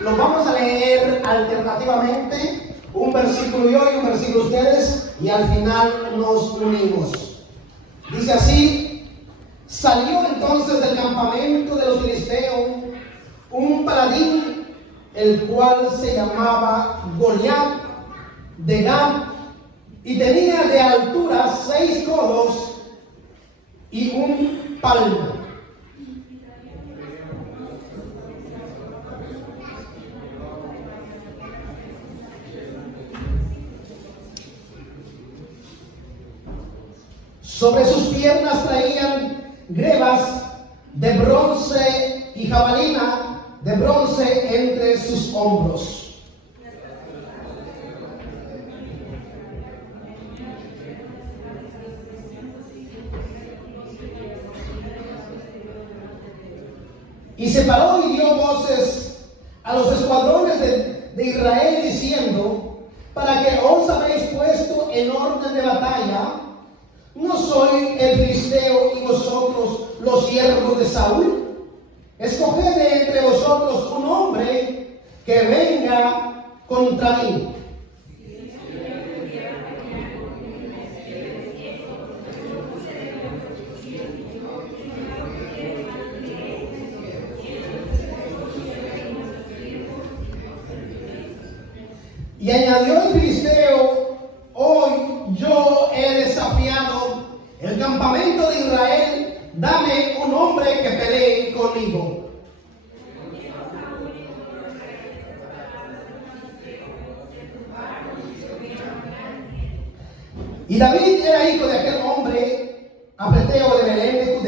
Los vamos a leer alternativamente, un versículo yo y un versículo ustedes, y al final nos unimos. Dice así: salió entonces del campamento de los filisteos un paladín, el cual se llamaba Goliat de Gat, y tenía de altura 6 codos y un palmo. Sobre sus piernas traían grebas de bronce y jabalina de bronce entre sus hombros. Y se paró y dio voces a los escuadrones de Israel diciendo: para que os habéis puesto en orden de batalla, ¿no soy el filisteo y vosotros los siervos de Saúl? Escoged de entre vosotros un hombre que venga contra mí. Y añadió el filisteo: hoy yo he desafiado el campamento de Israel, dame un hombre que pelee conmigo. Y David era hijo de aquel hombre afleteo de Belén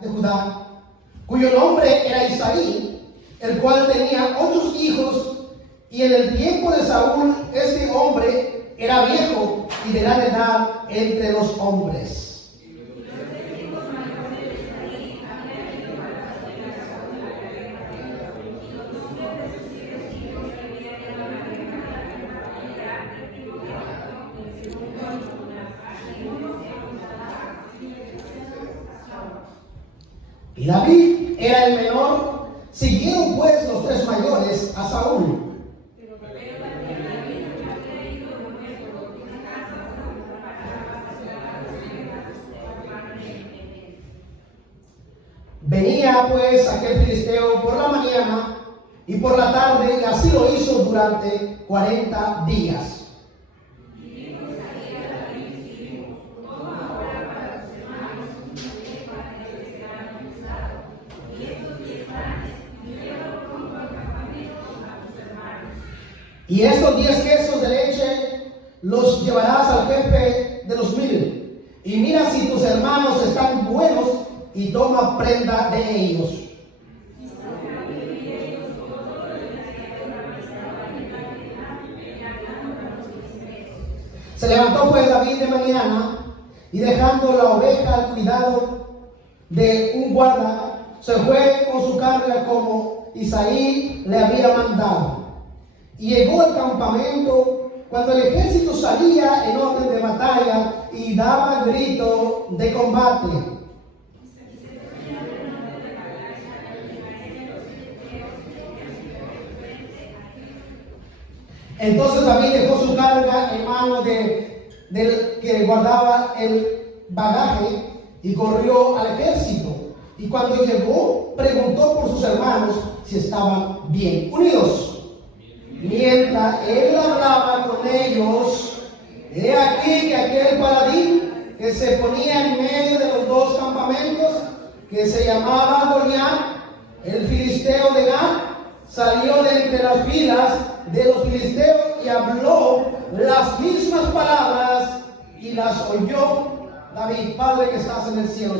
de Judá, cuyo nombre era Isaí, el cual tenía 8 hijos. Y en el tiempo de Saúl, este hombre era viejo y de gran edad entre los hombres. Y David era el menor. Siguieron pues los 3 mayores a Saúl. Venía pues aquel filisteo por la mañana y por la tarde, y así lo hizo durante 40 días. Y estos 10 quesos de leche los llevarás al jefe de los 1000, y mira si tus hermanos están buenos, y toma prenda de ellos. Se levantó pues David de mañana, y dejando la oveja al cuidado de un guarda, se fue con su carga como Isaí le había mandado. Y llegó al campamento cuando el ejército salía en orden de batalla y daba grito de combate. Entonces David dejó su carga en manos del que guardaba el bagaje y corrió al ejército. Y cuando llegó, preguntó por sus hermanos si estaban bien unidos. Mientras él hablaba con ellos, he aquí que aquel paladín que se ponía en medio de los 2 campamentos, que se llamaba Goliat, el filisteo de Gat, salió de entre las filas de los filisteos y habló las mismas palabras y las oyó David. Padre que estás en el cielo,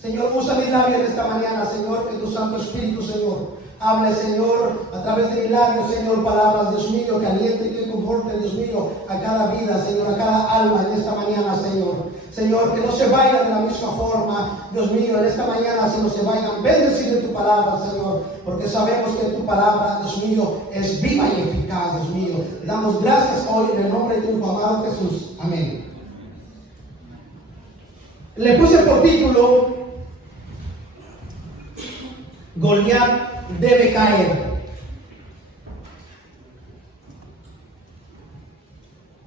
Señor, usa mis labios en esta mañana, Señor, que tu Santo Espíritu, Señor, hable, Señor, a través de mi labio, Señor, palabras, Dios mío, que aliente y que conforte, Dios mío, a cada vida, Señor, a cada alma en esta mañana, Señor, que no se vayan de la misma forma, Dios mío, en esta mañana, sino se vayan bendecidos de tu palabra, Señor, porque sabemos que tu palabra, Dios mío, es viva y eficaz, Dios mío. Le damos gracias hoy en el nombre de tu amado Jesús. Amén. Le puse por título: Goliat debe caer.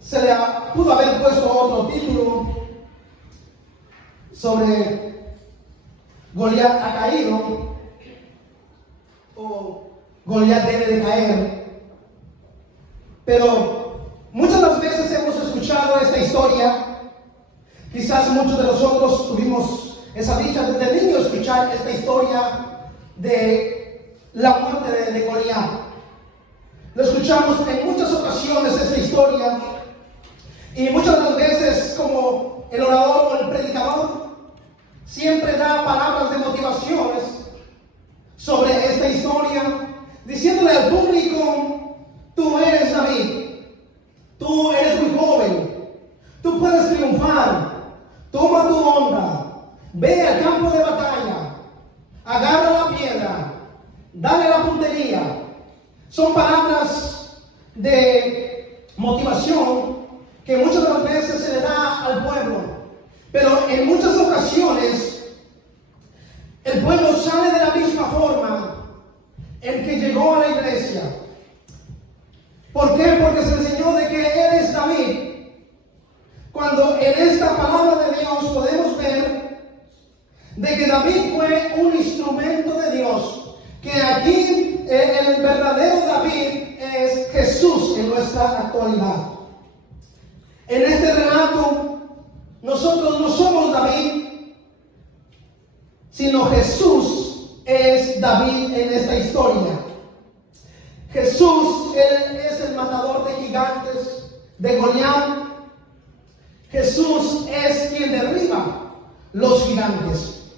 se le pudo haber puesto otro título sobre Goliat ha caído o Goliat debe de caer. Pero muchas de las veces hemos escuchado esta historia. Quizás muchos de nosotros tuvimos esa dicha desde niños escuchar esta historia de la muerte de Goliat. Lo escuchamos en muchas ocasiones esta historia, y muchas de las veces, como el orador o el predicador siempre da palabras de motivaciones sobre esta historia, diciéndole al público: tú eres David, tú eres muy joven, tú puedes triunfar, toma tu onda, ve al campo de batalla, agarra la piedra, dale la puntería. Son palabras de motivación que muchas de las veces se le da al pueblo, pero en muchas ocasiones el pueblo sale de la misma forma en que llegó a la iglesia. ¿Por qué? Porque se enseñó de que eres David, cuando en esta palabra de Dios podemos ver de que David fue un instrumento de Dios, que aquí el verdadero David es Jesús en nuestra actualidad. En este relato, nosotros no somos David, sino Jesús es David en esta historia. Jesús, Él es el matador de gigantes, de Goliat. Jesús es quien derriba los gigantes.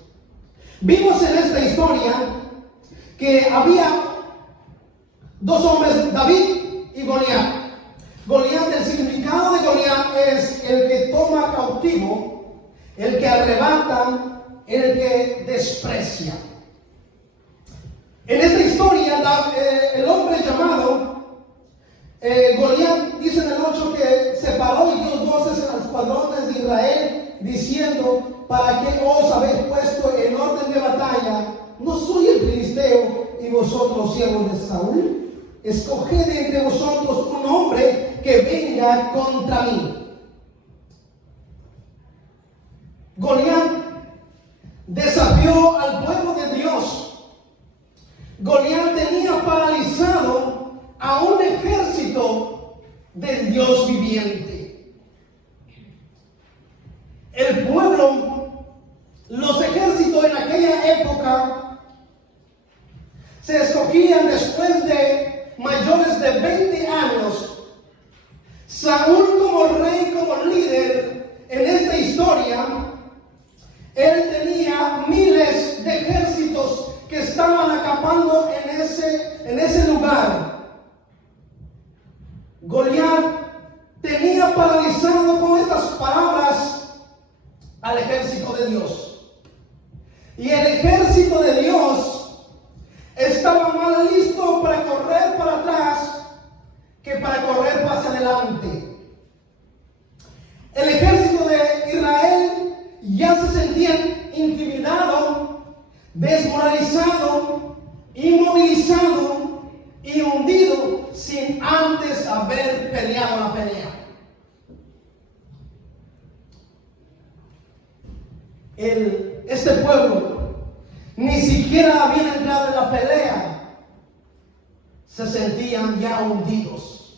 Vimos en esta historia que había dos hombres, David y Goliat. Goliat, el significado de Goliat es el que toma cautivo, el que arrebata, el que desprecia. En esta historia, el hombre llamado Goliat, dice en el 8 que se paró y dio voces en los escuadrones de Israel, diciendo: ¿para qué os habéis puesto en orden de batalla? ¿No soy el filisteo y vosotros siervos de Saúl? Escoged entre vosotros un hombre que venga contra mí. Goliat desafió al pueblo de Dios. Goliat tenía paralizado a un ejército del Dios viviente. El pueblo, los ejércitos en aquella época se escogían después de mayores de 20 años. Saúl, como rey, como líder en esta historia, él tenía miles de ejércitos que estaban acampando en ese lugar. Goliat tenía paralizado con estas palabras al ejército de Dios. Y el ejército de Dios estaba más listo para correr para atrás que para correr hacia adelante. El ejército de Israel ya se sentía intimidado, desmoralizado, inmovilizado y hundido sin antes haber peleado la pelea. Este pueblo ni siquiera había entrado en la pelea, se sentían ya hundidos.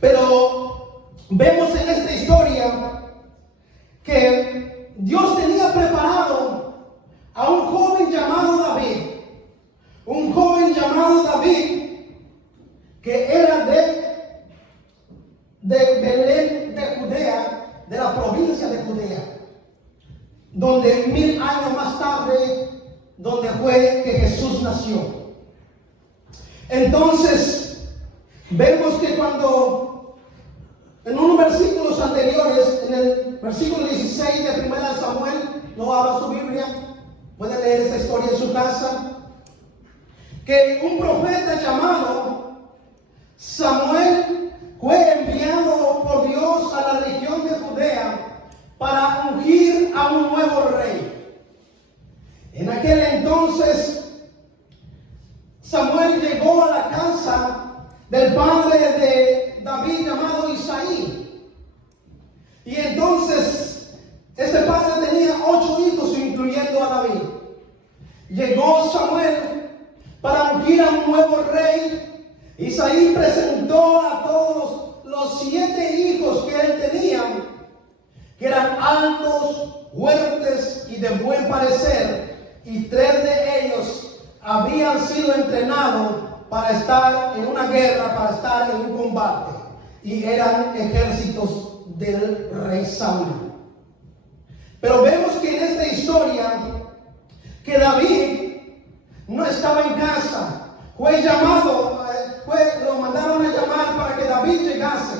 Pero vemos en esta historia que Dios tenía preparado a un joven llamado David. Un joven llamado David que era de Belén de Judea, de la provincia de Judea, donde 1000 años más tarde, donde fue que Jesús nació. Entonces, vemos que cuando en unos versículos anteriores, en el versículo 16 de 1 Samuel, no abra su Biblia, puede leer esta historia en su casa, que un profeta llamado Samuel fue enviado por Dios a la región de Judea para ungir a un nuevo rey. En aquel entonces, Samuel llegó a la casa del padre David llamado Isaí. Y entonces este padre tenía 8 hijos, incluyendo a David. Llegó Samuel para ungir a un nuevo rey. Isaí presentó a todos los 7 hijos que él tenía, que eran altos, fuertes y de buen parecer, y 3 de ellos habían sido entrenados para estar en una guerra, para estar en un combate, y eran ejércitos del rey Saúl. Pero vemos que en esta historia que David no estaba en casa, fue llamado, lo mandaron a llamar para que David llegase.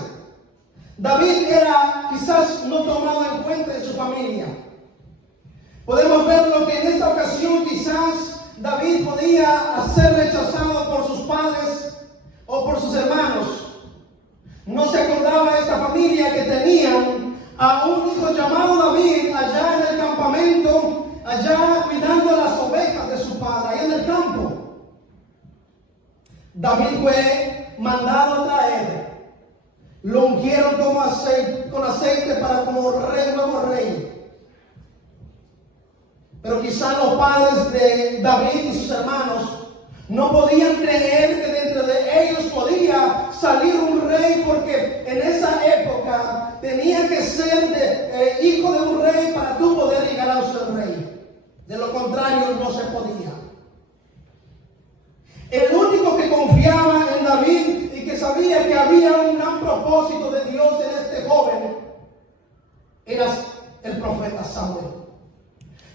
David era quizás no tomado en cuenta en su familia. Podemos ver lo que en esta ocasión quizás David podía ser rechazado por sus padres o por sus hermanos. No se acordaba esta familia que tenían a un hijo llamado David allá en el campamento, allá cuidando las ovejas de su padre, allá en el campo. David fue mandado a traer. Lo ungieron con aceite para como rey, nuevo rey. Pero quizá los padres de David y sus hermanos no podían creer que dentro de ellos podía salir un rey, porque en esa época tenía que ser hijo de un rey para tú poder llegar a ser rey. De lo contrario no se podía. El único que confiaba en David y que sabía que había un gran propósito de Dios en este joven era el profeta Samuel.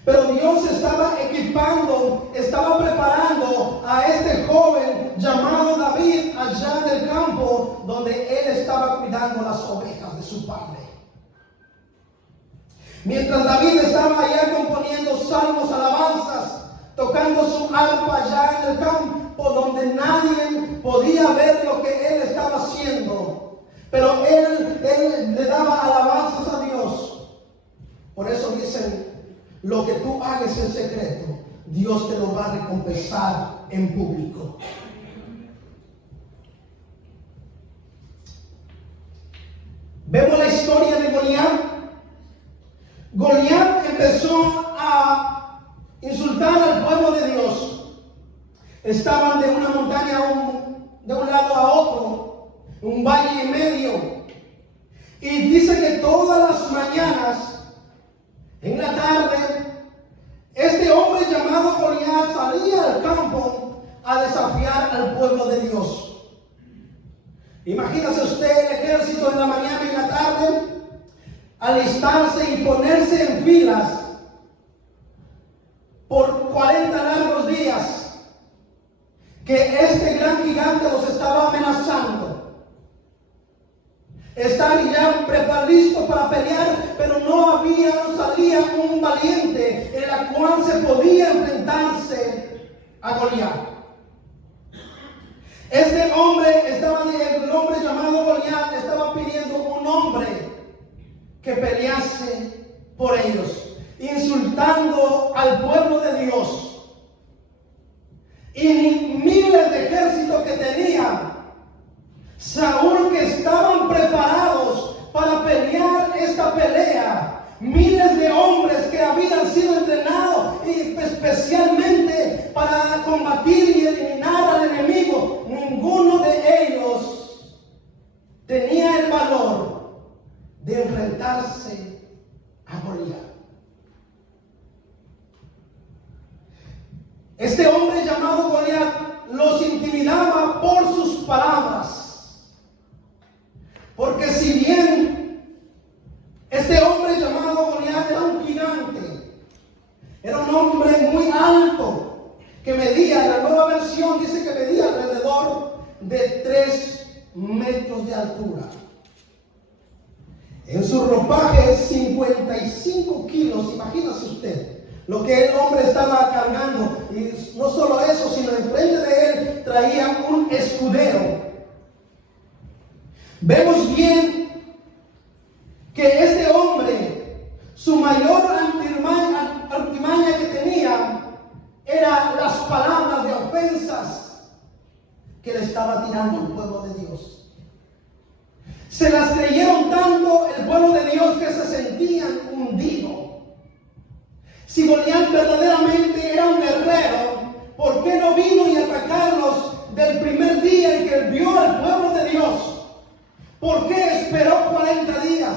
Pero Dios estaba equipando, estaba preparando a este joven llamado David allá en el campo donde él estaba cuidando las ovejas de su padre. Mientras David estaba allá componiendo salmos, alabanzas, tocando su arpa allá en el campo donde nadie podía ver lo que él estaba haciendo, pero él le daba alabanzas a Dios. Por eso dicen: lo que tú hagas en secreto, Dios te lo va a recompensar en público. Vemos la historia de Goliat. Goliat empezó a insultar al pueblo de Dios. Estaban de una montaña de un lado a otro, un valle y medio. Y dice que todas las mañanas, en la tarde, este hombre llamado Goliat salía al campo a desafiar al pueblo de Dios. Imagínese usted el ejército en la mañana y en la tarde, alistarse y ponerse en filas por 40 largos días, que este gran gigante los estaba amenazando. Estar ya listo para pelear, pero no salía un valiente en la cual se podía enfrentarse a Goliat. Este hombre el hombre llamado Goliat estaba pidiendo un hombre que pelease por ellos, insultando al pueblo de Dios. Y miles de ejércitos que tenía Saúl, que estaban preparados para pelear esta pelea. Miles de hombres que habían sido entrenados y especialmente para combatir y eliminar al enemigo. Ninguno de ellos tenía el valor de enfrentarse a Goliat. Este hombre llamado Goliat los intimidaba por sus palabras. Porque si bien este hombre llamado Goliat era un gigante, era un hombre muy alto, que medía, la nueva versión dice que medía alrededor de 3 metros de altura. En su ropaje 55 kilos, imagínese usted lo que el hombre estaba cargando. Y no solo eso, sino enfrente de él traía un escudero. Vemos bien que este hombre, su mayor artimaña que tenía eran las palabras de ofensas que le estaba tirando el pueblo de Dios. Se las creyeron tanto el pueblo de Dios que se sentían hundidos. Si Goliat verdaderamente era un guerrero, ¿por qué no vino y atacarlos del primer día en que vio al pueblo de Dios? ¿Por qué esperó 40 días?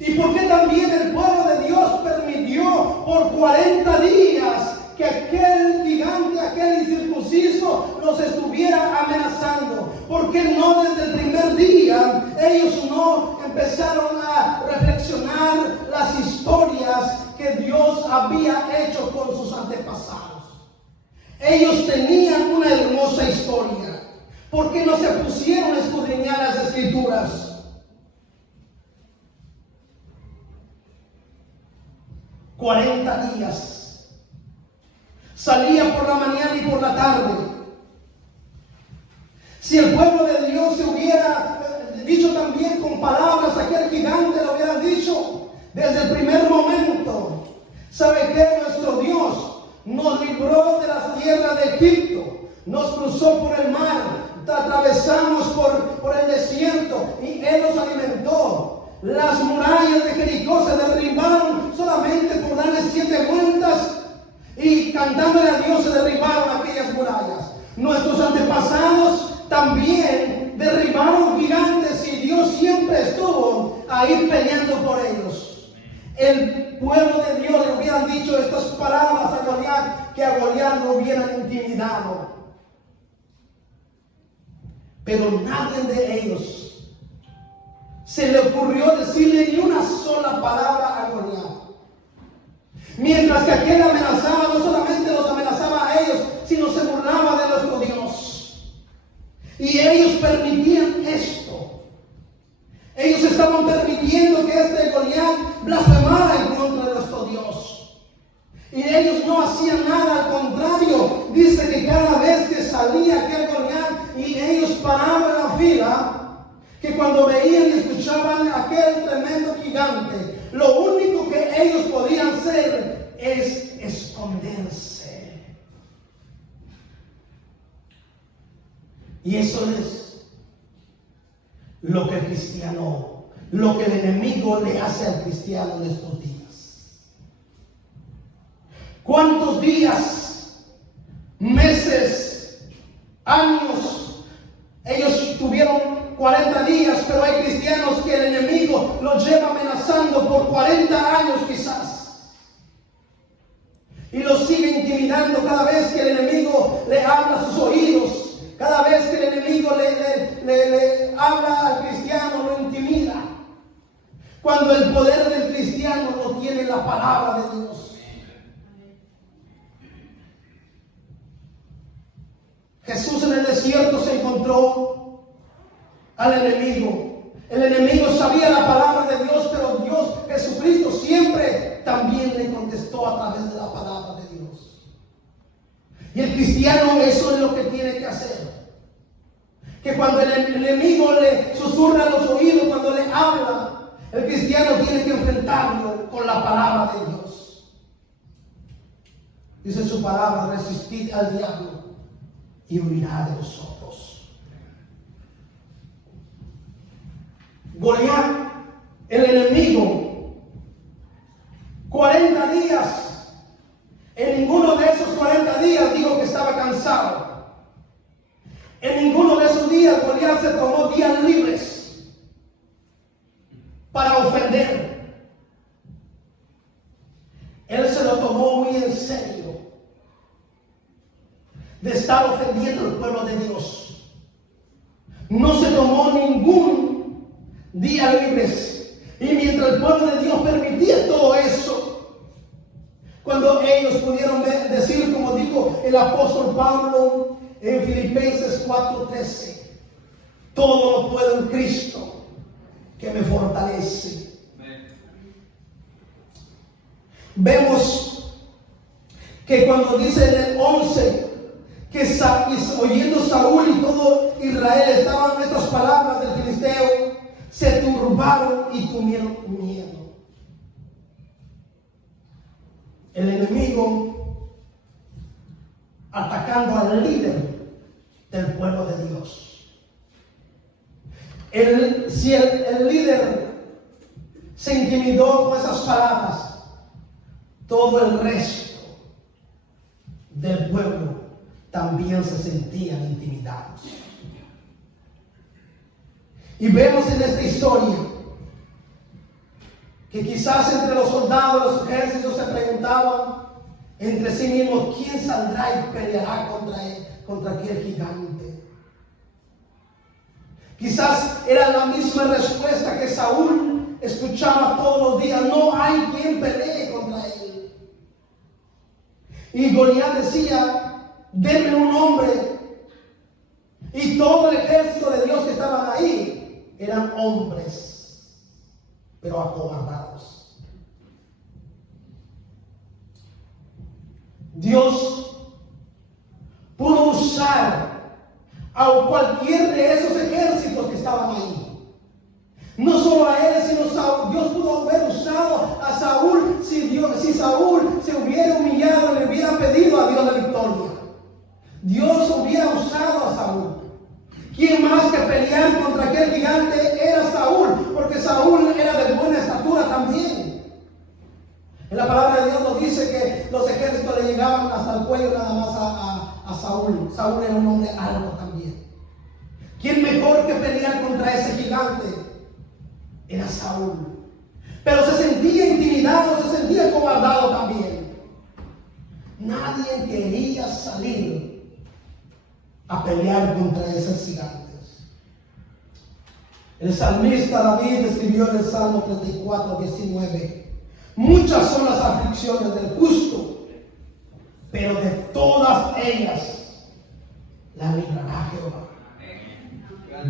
¿Y por qué también el pueblo de Dios permitió por 40 días que aquel gigante, aquel incircunciso los estuviera amenazando? ¿Por qué no desde el primer día ellos no empezaron a reflexionar las historias que Dios había hecho con sus antepasados? Ellos tenían una hermosa historia. ¿Por qué no se pusieron a escudriñar las escrituras? $40 días. Salía por la mañana y por la tarde. Si el pueblo de Dios se hubiera dicho también con palabras, aquel gigante lo hubiera dicho desde el primer momento. ¿Sabe qué? Nuestro Dios nos libró de las tierras de Egipto, nos cruzó por el mar, atravesamos por el desierto y Él nos alimentó. Las murallas de Jericó se derribaron solamente por darle 7 vueltas y cantándole a Dios se derribaron aquellas murallas. Nuestros antepasados también derribaron gigantes y Dios siempre estuvo ahí peleando por ellos. El pueblo de Dios le hubieran dicho estas palabras a Goliat, que a Goliat lo hubieran intimidado. Pero nadie de ellos se le ocurrió decirle ni una sola palabra a Goliat. Mientras que aquel amenazaba, no solamente los amenazaba a ellos, sino se burlaba de nuestro Dios. Y ellos permitían esto. Ellos estaban permitiendo que este Goliat blasfemara en contra de nuestro Dios. Y ellos no hacían nada, al contrario. Dice que cada vez que salía aquel Goliat y ellos paraban en la fila, que cuando veían y escuchaban aquel tremendo gigante, lo único que ellos podían hacer es esconderse. Y eso es lo que el cristiano, lo que el enemigo le hace al cristiano en estos días. ¿Cuántos días, meses, años, ellos tuvieron 40 días, pero hay cristianos que el enemigo los lleva amenazando por 40 años quizás? Y los sigue intimidando cada vez que el enemigo le habla a sus oídos, cada vez que el enemigo le habla al cristiano, lo intimida. Cuando el poder del cristiano no tiene la palabra de Dios. Jesús en el desierto se encontró al enemigo. El enemigo sabía la palabra de Dios, pero Dios, Jesucristo, siempre también le contestó a través de la palabra de Dios. Y el cristiano eso es lo que tiene que hacer. Que cuando el enemigo le susurra a los oídos, cuando le habla, el cristiano tiene que enfrentarlo con la palabra de Dios. Dice su palabra: resistid al diablo y huirá de vosotros. Goliat, el enemigo, 40 días. En ninguno de esos 40 días dijo que estaba cansado. En ninguno de esos días Goliat se tomó días libres para ofender. Él se lo tomó muy en serio, de estar ofendiendo al pueblo de Dios. No se tomó ningún día libres. Y mientras el pueblo de Dios permitía todo eso, cuando ellos pudieron decir, como dijo el apóstol Pablo en Filipenses 4:13, todo lo puedo en Cristo que me fortalece. Vemos que cuando dice en el 11 que oyendo Saúl y todo Israel estaban estas palabras del filisteo, se turbaron y tuvieron miedo. El enemigo atacando al líder del pueblo de Dios. Si el líder se intimidó con esas palabras, todo el resto del pueblo también se sentían intimidados. Y vemos en esta historia que quizás entre los soldados de los ejércitos se preguntaban entre sí mismos: ¿quién saldrá y peleará contra aquel gigante? Quizás era la misma respuesta que Saúl escuchaba todos los días: no hay quien pelee contra él. Y Goliat decía: denme un hombre. Y todo el ejército de Dios que estaban ahí eran hombres, pero acobardados. Dios pudo usar a cualquier de esos ejércitos que estaban ahí. No solo a él, sino Saúl. Dios pudo haber usado a Saúl si Saúl se hubiera humillado y le hubiera pedido a Dios la victoria. Dios hubiera usado a Saúl. ¿Quién más que pelear contra aquel gigante era Saúl? Porque Saúl era de buena estatura también. En la palabra de Dios nos dice que los ejércitos le llegaban hasta el cuello nada más a Saúl. Saúl era un hombre alto también. ¿Quién mejor que pelear contra ese gigante? Era Saúl. Pero se sentía intimidado, se sentía cobardado también. Nadie quería salir a pelear contra esos gigantes. El salmista David escribió en el Salmo 34, 19: muchas son las aflicciones del justo, pero de todas ellas la librará Jehová.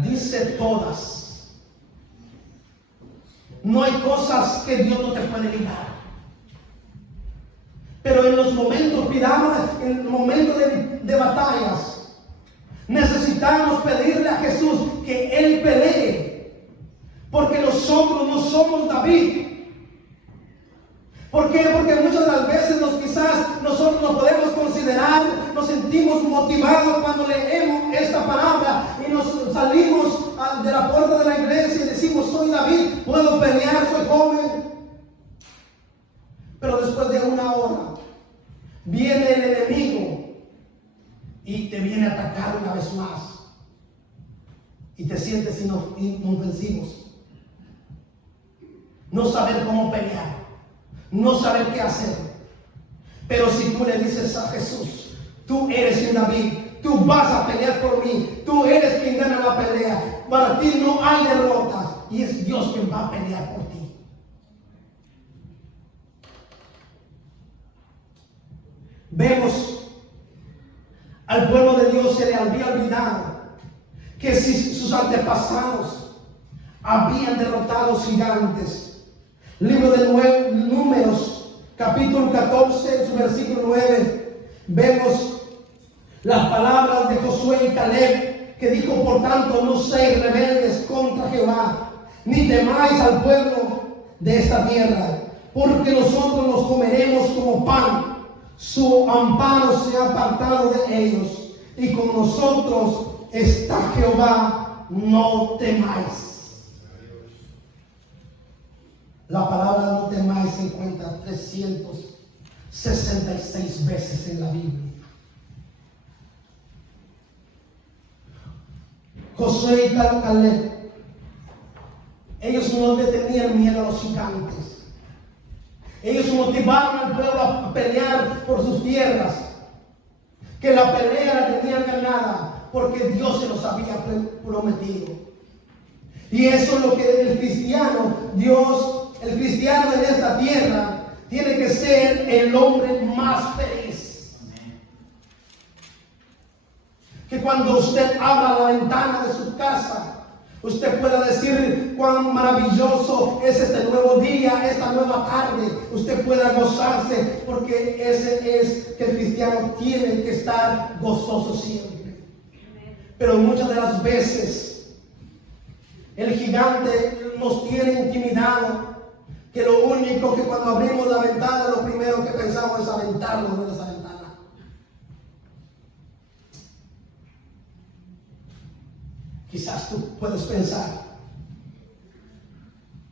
Dice todas. No hay cosas que Dios no te puede librar. Pero en los momentos, en el momento de batallas, necesitamos pedirle a Jesús que Él pelee. Porque nosotros no somos David. ¿Por qué? Porque muchas de las veces quizás nosotros nos podemos considerar, nos sentimos motivados cuando leemos esta palabra y nos salimos de la puerta de la iglesia y decimos: soy David, puedo pelear, soy joven. Pero después de una hora viene el enemigo y te viene a atacar una vez más y te sientes inofensivos. No saber cómo pelear, no saber qué hacer. Pero si tú le dices a Jesús: tú eres mi David, tú vas a pelear por mí, tú eres quien gana la pelea, para ti no hay derrotas y es Dios quien va a pelear por ti. Vemos al pueblo de Dios se le había olvidado que si sus antepasados habían derrotado a los gigantes. Libro de Números, capítulo 14, en su versículo 9, vemos las palabras de Josué y Caleb, que dijo: por tanto, no seáis rebeldes contra Jehová, ni temáis al pueblo de esta tierra, porque nosotros los comeremos como pan. Su amparo se ha apartado de ellos, y con nosotros está Jehová, no temáis. La palabra no temáis se encuentra 366 veces en la Biblia. Josué y Caleb, ellos no le tenían miedo a los gigantes. Ellos motivaron al pueblo a pelear por sus tierras, que la pelea la tenían ganada porque Dios se los había prometido. Y eso es lo que el cristiano en esta tierra tiene que ser: el hombre más feliz. Que cuando usted abra la ventana de su casa, usted pueda decir cuán maravilloso es este nuevo día, esta nueva tarde. Usted pueda gozarse, porque ese es que el cristiano tiene que estar gozoso siempre. Pero muchas de las veces el gigante nos tiene intimidado, que lo único que cuando abrimos la ventana, lo primero que pensamos es aventarnos de esa ventana. Quizás tú puedes pensar: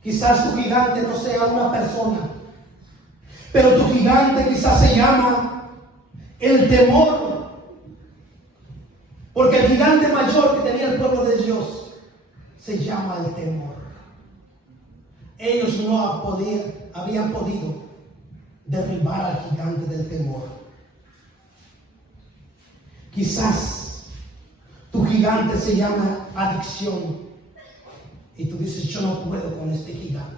Quizás tu gigante no sea una persona, pero tu gigante quizás se llama el temor. Porque el gigante mayor que tenía el pueblo de Dios se llama el temor. Ellos no habían podido derribar al gigante del temor. Quizás tu gigante se llama adicción y tú dices, yo no puedo con este gigante.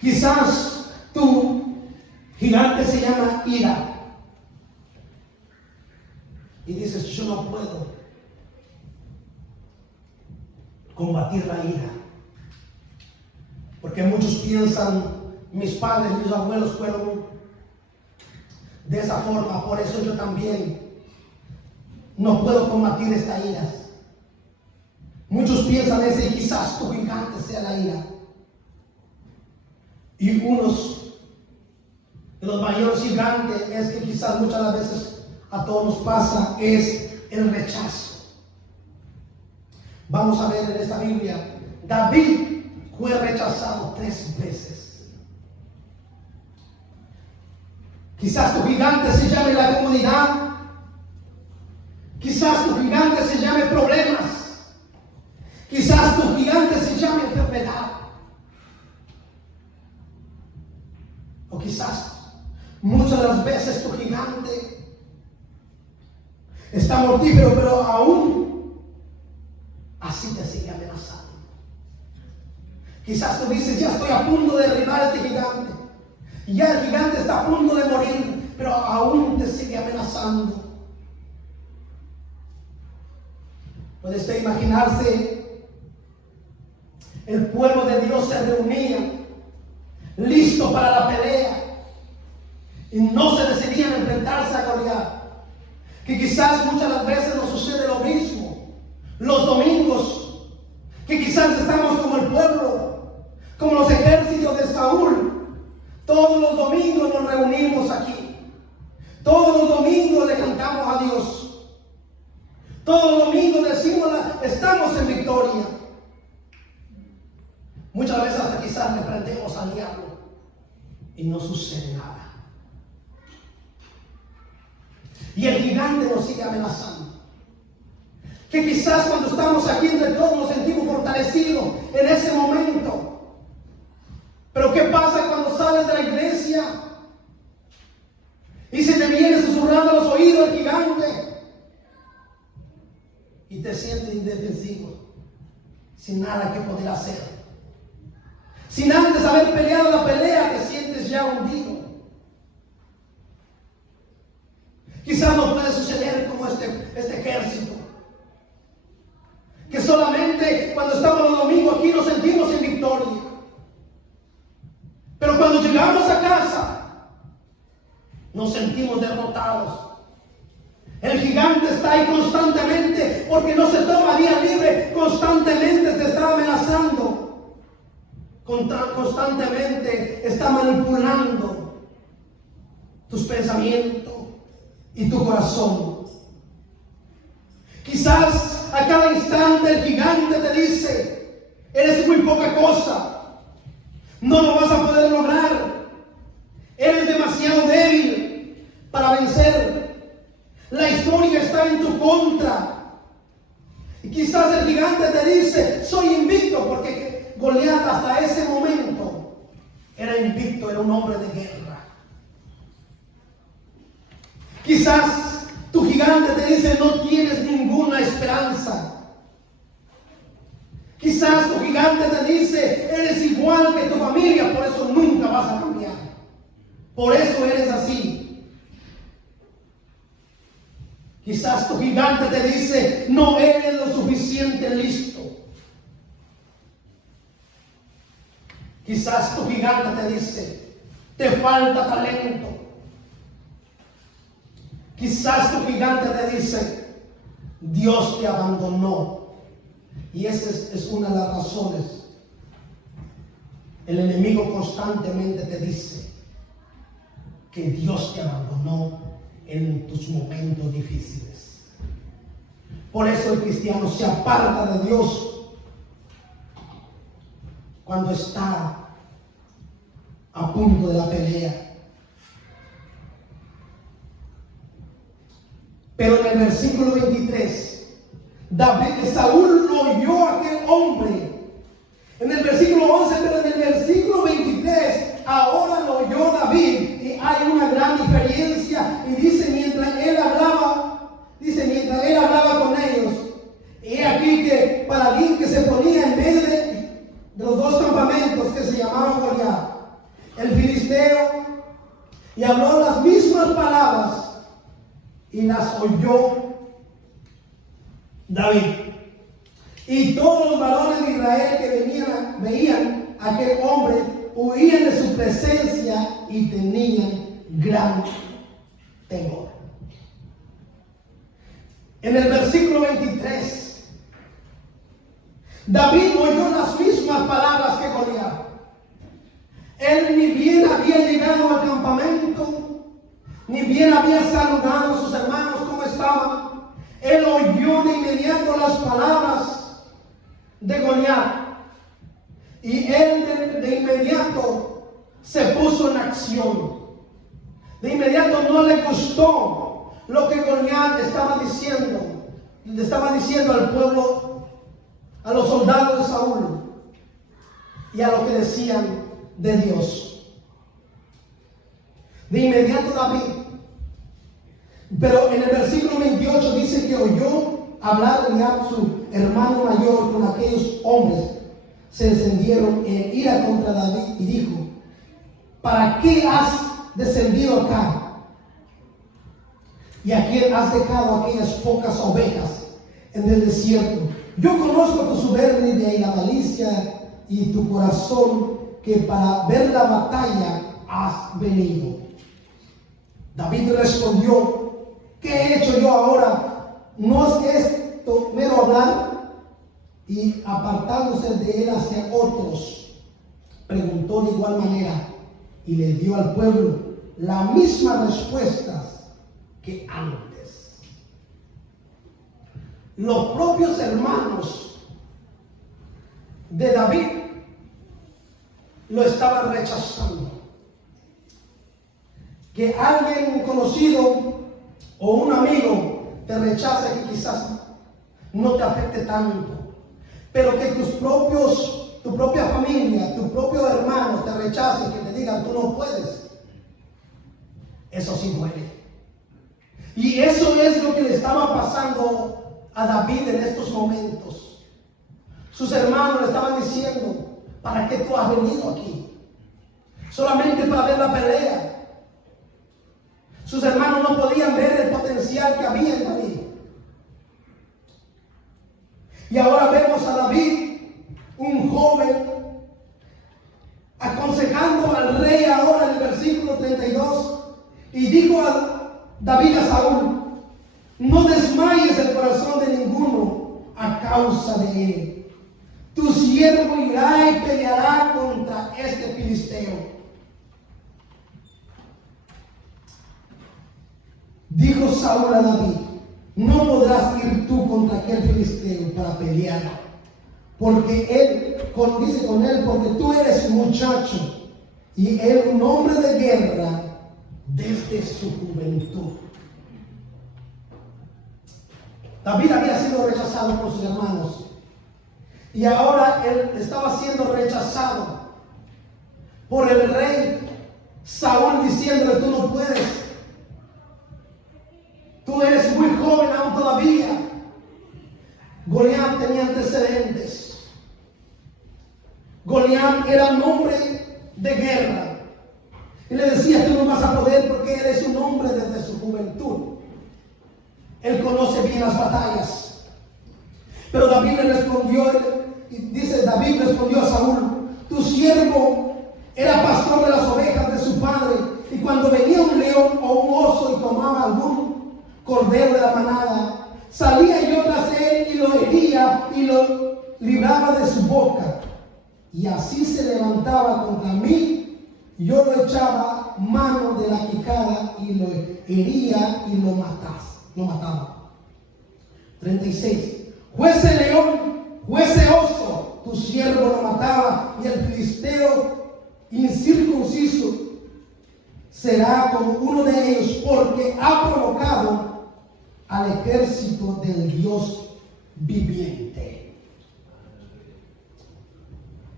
Quizás tu gigante se llama ira y dices, yo no puedo combatir la ira. Porque muchos piensan, mis padres, mis abuelos fueron de esa forma, por eso yo también no puedo combatir esta ira. Muchos piensan eso y quizás tu gigante sea la ira. Y unos de los mayores gigantes es que quizás muchas de las veces a todos nos pasa, es el rechazo. Vamos a ver en esta Biblia, David fue rechazado 3 veces. Quizás tu gigante se llame la comodidad. Quizás tu gigante se llame problemas. Quizás tu gigante se llame enfermedad. O quizás muchas de las veces tu gigante está mortífero, pero aún así te sigue amenazando. Quizás tú dices, ya estoy a punto de derribar a este gigante. Y ya el gigante está a punto de morir, pero aún te sigue amenazando. Puede usted imaginarse, el pueblo de Dios se reunía, listo para la pelea, y no se decidían enfrentarse a Goliat. Que quizás muchas de las veces nos sucede lo mismo, los domingos, que quizás estamos como el pueblo, como los ejércitos de Saúl. Todos los domingos nos reunimos aquí. Todos los domingos le cantamos a Dios. Todos los domingos decimos, estamos en victoria. Muchas veces hasta quizás reprendemos al diablo y no sucede nada. Y el gigante nos sigue amenazando. Que quizás cuando estamos aquí entre todos nos sentimos fortalecidos en ese momento. Pero ¿qué pasa cuando sales de la iglesia y se te viene susurrando a los oídos el gigante y te sientes indefensivo, sin nada que poder hacer? Sin antes haber peleado la pelea, te sientes ya hundido. Quizás no puede suceder como este ejército, que solamente cuando estamos los domingos aquí nos sentimos en victoria. Pero cuando llegamos a casa, nos sentimos derrotados. El gigante está ahí constantemente, porque no se toma día libre, constantemente te está amenazando. Constantemente está manipulando tus pensamientos y tu corazón. Quizás a cada instante el gigante te dice, eres muy poca cosa. No lo vas a poder lograr. Eres demasiado débil para vencer. La historia está en tu contra. Y quizás el gigante te dice, soy invicto, porque Goliat hasta ese momento era invicto, era un hombre de guerra. Quizás tu gigante te dice, no tienes ninguna esperanza. Quizás tu gigante te dice, eres igual que tu familia, por eso nunca vas a cambiar. Por eso eres así. Quizás tu gigante te dice, no eres lo suficiente listo. Quizás tu gigante te dice, te falta talento. Quizás tu gigante te dice, Dios te abandonó. Y esa es una de las razones. El enemigo constantemente te dice que Dios te abandonó en tus momentos difíciles. Por eso el cristiano se aparta de Dios cuando está a punto de la pelea. Pero en el versículo 23, Saúl oyó a aquel hombre. En el versículo 11, pero en el versículo 23, ahora lo oyó David. Y hay una gran diferencia. Y dice, mientras él hablaba con ellos. Y aquí que Paladín, que se ponía en medio de los dos campamentos que se llamaban Goliat, el filisteo, y habló las mismas palabras y las oyó David. Y todos los varones de Israel que veían a aquel hombre, huían de su presencia y tenían gran temor. En el versículo 23, David oyó las mismas palabras que Goliat. Él ni bien había llegado al campamento, ni bien había saludado a sus hermanos como estaban. Él oyó de inmediato las palabras de Goliat. Y él de inmediato se puso en acción. De inmediato no le gustó lo que Goliat estaba diciendo. Le estaba diciendo al pueblo, a los soldados de Saúl y a lo que decían de Dios. De inmediato David. Pero en el versículo 28 dice que oyó hablar Eliab, su hermano mayor, con aquellos hombres. Se encendieron en ira contra David y dijo: ¿para qué has descendido acá? ¿Y a quién has dejado aquellas pocas ovejas en el desierto? Yo conozco tu soberbia y la malicia y tu corazón, que para ver la batalla has venido. David respondió: ¿qué he hecho yo ahora? ¿No es esto mero hablar? Y apartándose de él hacia otros, preguntó de igual manera y le dio al pueblo las mismas respuestas que antes. Los propios hermanos de David lo estaban rechazando. Que alguien conocido o un amigo te rechace, que quizás no te afecte tanto, pero que tu propia familia, tus propios hermanos te rechacen, que te digan tú no puedes, eso sí duele. Y eso es lo que le estaba pasando a David en estos momentos. Sus hermanos le estaban diciendo: ¿para qué tú has venido aquí? Solamente para ver la pelea. Sus hermanos no podían ver el potencial que había en David. Y ahora vemos a David, un joven, aconsejando al rey ahora en el versículo 32. Y dijo a David a Saúl: no desmayes el corazón de ninguno a causa de él. Tu siervo irá y peleará contra este filisteo. Dijo Saúl a David: no podrás ir tú contra aquel filisteo para pelear, porque dice con él, porque tú eres muchacho y él un hombre de guerra desde su juventud. David había sido rechazado por sus hermanos y ahora él estaba siendo rechazado por el rey Saúl, diciéndole: tú no puedes. Tú eres muy joven aún todavía. Goliat tenía antecedentes. Goliat era un hombre de guerra. Y le decía: tú no vas a poder porque eres un hombre desde su juventud. Él conoce bien las batallas. Pero David le respondió, y dice: David respondió a Saúl: tu siervo era pastor de las ovejas de su padre, y cuando venía un león o un oso y tomaba algún cordero de la manada, salía yo tras él y lo hería y lo libraba de su boca. Y así se levantaba contra mí, yo lo echaba mano de la quijada y lo hería y lo mataba. 36. Fuese león, fuese oso, tu tu siervo lo mataba, y el filisteo incircunciso será como uno de ellos, porque ha provocado al ejército del Dios viviente.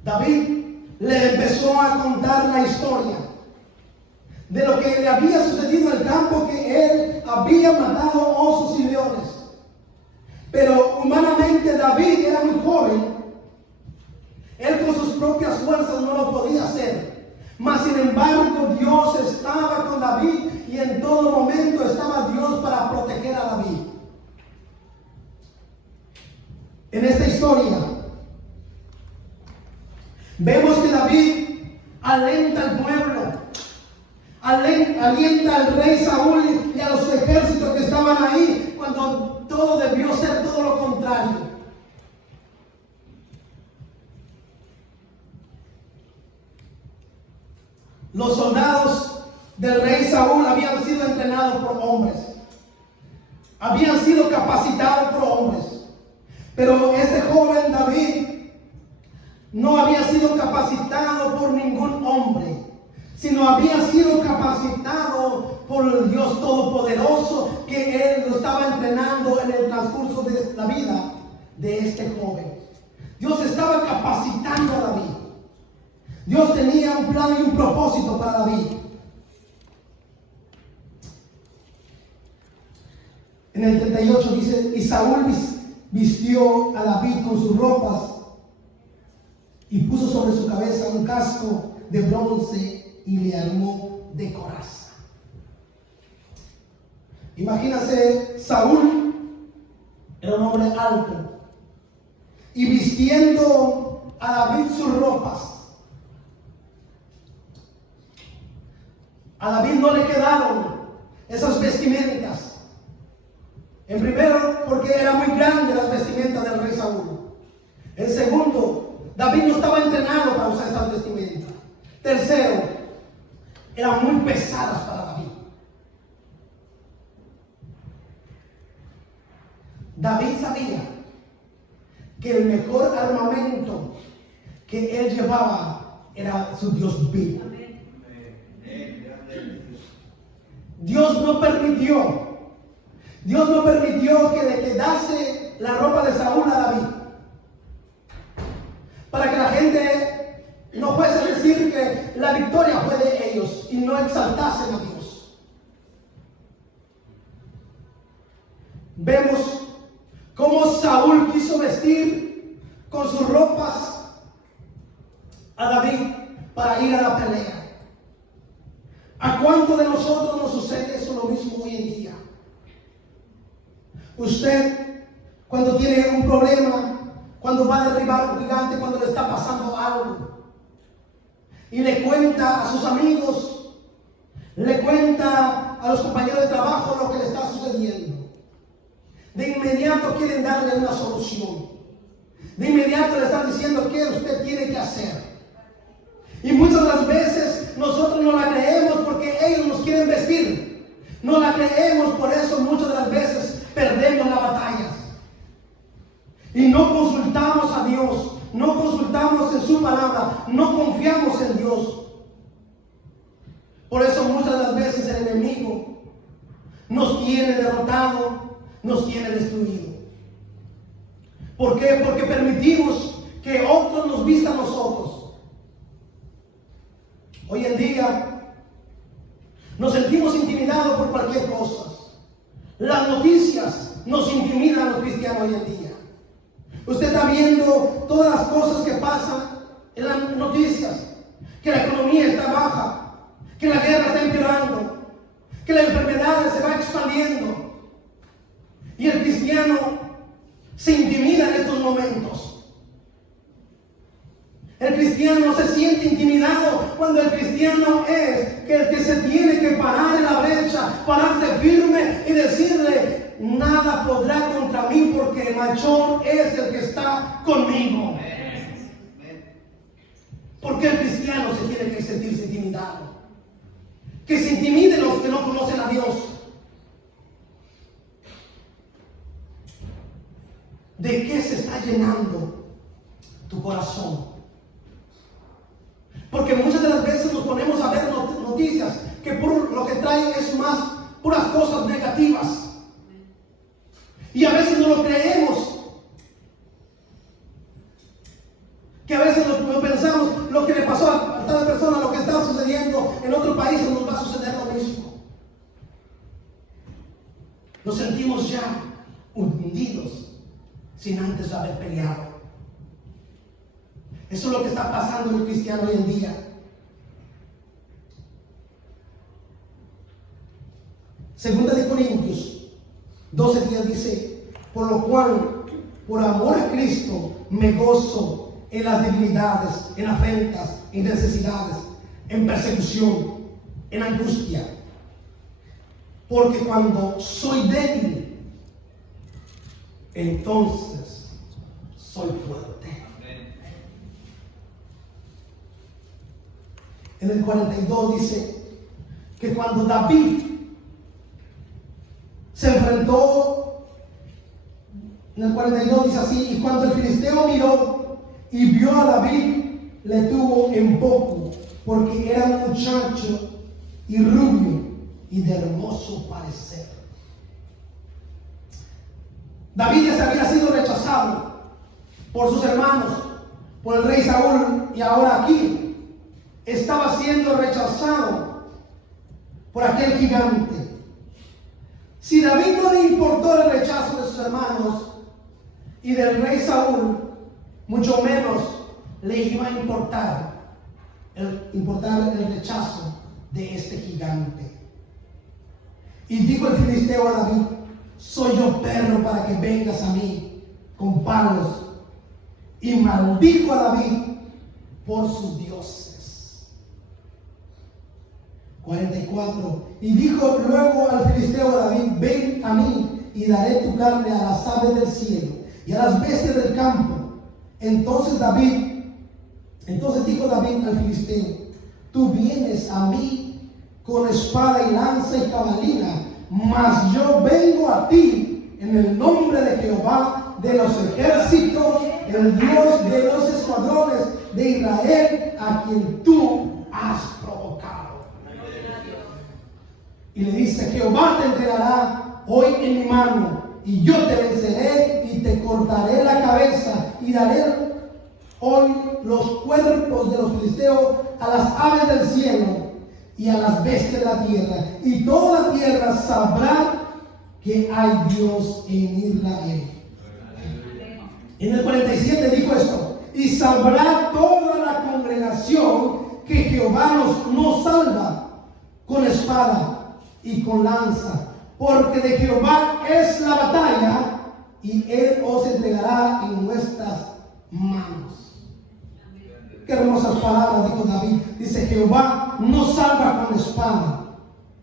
David le empezó a contar la historia de lo que le había sucedido en el campo, que él había matado osos y leones. Pero humanamente David era muy joven. Él con sus propias fuerzas no lo podía hacer. Mas sin embargo Dios estaba con David, y en todo momento estaba Dios para proteger a David. En esta historia vemos que David alienta al pueblo, alienta al rey Saúl y a los ejércitos que estaban ahí, cuando todo debió ser todo lo contrario. Los soldados del rey Saúl habían sido entrenados por hombres, habían sido capacitados por hombres, pero este joven David no había sido capacitado por ningún hombre, sino había sido capacitado por el Dios Todopoderoso, que él lo estaba entrenando en el transcurso de la vida de este joven. Dios estaba capacitando a David. Dios tenía un plan y un propósito para David. En el 38 dice: y Saúl vistió a David con sus ropas y puso sobre su cabeza un casco de bronce y le armó de coraza. Imagínase, Saúl era un hombre alto, y vistiendo a David sus ropas. A David no le quedaron esas vestimentas. En primero, porque eran muy grandes las vestimentas del rey Saúl. En segundo, David no estaba entrenado para usar estas vestimentas. Tercero, eran muy pesadas para David. David sabía que el mejor armamento que él llevaba era su Dios vivo. Dios no permitió que le quedase la ropa de Saúl a David, para que la gente no fuese a decir que la victoria fue de ellos y no exaltasen a Dios. Vemos cómo Saúl quiso vestir con sus ropas a David para ir a la pelea. ¿A cuánto de nosotros nos sucede eso lo mismo hoy en día? Usted, cuando tiene un problema, cuando va a derribar un gigante, cuando le está pasando algo, y le cuenta a sus amigos, le cuenta a los compañeros de trabajo lo que le está sucediendo, de inmediato quieren darle una solución. De inmediato le están diciendo qué usted tiene que hacer. Y muchas de las veces nosotros no la creemos porque ellos nos quieren vestir. No la creemos, por eso muchas de las veces perdemos las batallas. Y no consultamos a Dios, no consultamos en su palabra, no confiamos en Dios. Por eso muchas de las veces el enemigo nos tiene derrotado, nos tiene destruido. ¿Por qué? Porque permitimos que otros nos vistan a nosotros. Hoy en día nos sentimos intimidados por cualquier cosa. Las noticias nos intimidan a los cristianos hoy en día. Usted está viendo todas las cosas que pasan en las noticias, que la economía está baja, que la guerra está empeorando, que la enfermedad se va expandiendo, y el cristiano se intimida en estos momentos. El cristiano se siente intimidado cuando el cristiano es el que se tiene que parar en la brecha, pararse firme y decirle: nada podrá contra mí porque el mayor es el que está conmigo. Porque el cristiano se tiene que sentirse intimidado. Que se intimiden los que no conocen a Dios. ¿De qué se está llenando tu corazón. Porque muchas de las veces nos ponemos a ver noticias que lo que traen es más puras cosas negativas. Y a veces no lo creemos. Que a veces no pensamos lo que le pasó a tal persona, lo que está sucediendo en otro país, nos va a suceder lo mismo. Nos sentimos ya hundidos sin antes haber peleado. Eso es lo que está pasando en el cristiano hoy en día. Segunda de Corintios 12:10 dice: por lo cual, por amor a Cristo, me gozo en las debilidades, en afrentas, en necesidades, en persecución, en angustia. Porque cuando soy débil, entonces soy fuerte. En el 42 dice que cuando David se enfrentó, en el 42 dice así: y cuando el filisteo miró y vio a David, le tuvo en poco, porque era un muchacho y rubio y de hermoso parecer. David ya había sido rechazado por sus hermanos, por el rey Saúl, y ahora aquí estaba siendo rechazado por aquel gigante. Si David no le importó el rechazo de sus hermanos y del rey Saúl, mucho menos le iba a importar el rechazo de este gigante. Y dijo el filisteo a David: soy yo perro para que vengas a mí con palos. Y maldijo a David por sus dioses. 44. Y dijo luego al filisteo a David: ven a mí y daré tu carne a las aves del cielo y a las bestias del campo. Entonces dijo David al filisteo: tú vienes a mí con espada y lanza y cabalina, mas yo vengo a ti en el nombre de Jehová de los ejércitos, el Dios de los escuadrones de Israel, a quien tú has provocado. Y le dice: Jehová te entregará hoy en mi mano, y yo te venceré y te cortaré la cabeza, y daré hoy los cuerpos de los filisteos a las aves del cielo y a las bestias de la tierra, y toda la tierra sabrá que hay Dios en Israel. En el 47 dijo esto: y sabrá toda la congregación que Jehová nos salva con espada y con lanza, porque de Jehová es la batalla, y él os entregará en nuestras manos. Qué hermosas palabras dijo David. Dice: Jehová nos salva con espada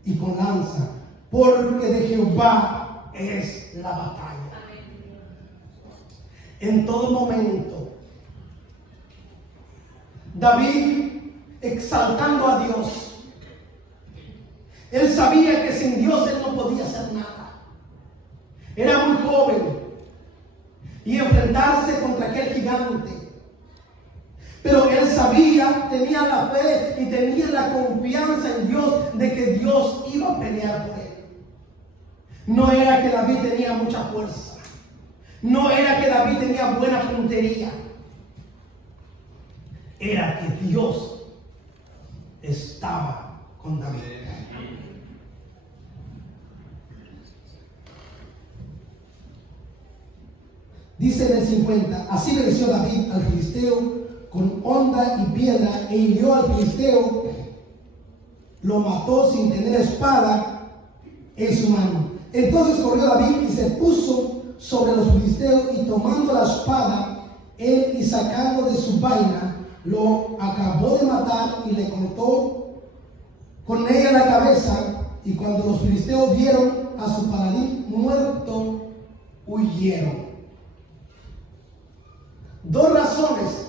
y con lanza, porque de Jehová es la batalla. En todo momento, David exaltando a Dios. Él sabía que sin Dios él no podía hacer nada. Era muy joven y enfrentarse contra aquel gigante. Pero él sabía, tenía la fe y tenía la confianza en Dios de que Dios iba a pelear por él. No era que David tenía mucha fuerza. No era que David tenía buena puntería. Era que Dios estaba con David. Dice en el 50: así venció David al filisteo con honda y piedra, e hirió al filisteo, lo mató sin tener espada en su mano. Entonces corrió David y se puso sobre los filisteos, y tomando la espada, él, y sacando de su vaina, lo acabó de matar y le cortó con ella la cabeza. Y cuando los filisteos vieron a su paladín muerto, huyeron. Dos razones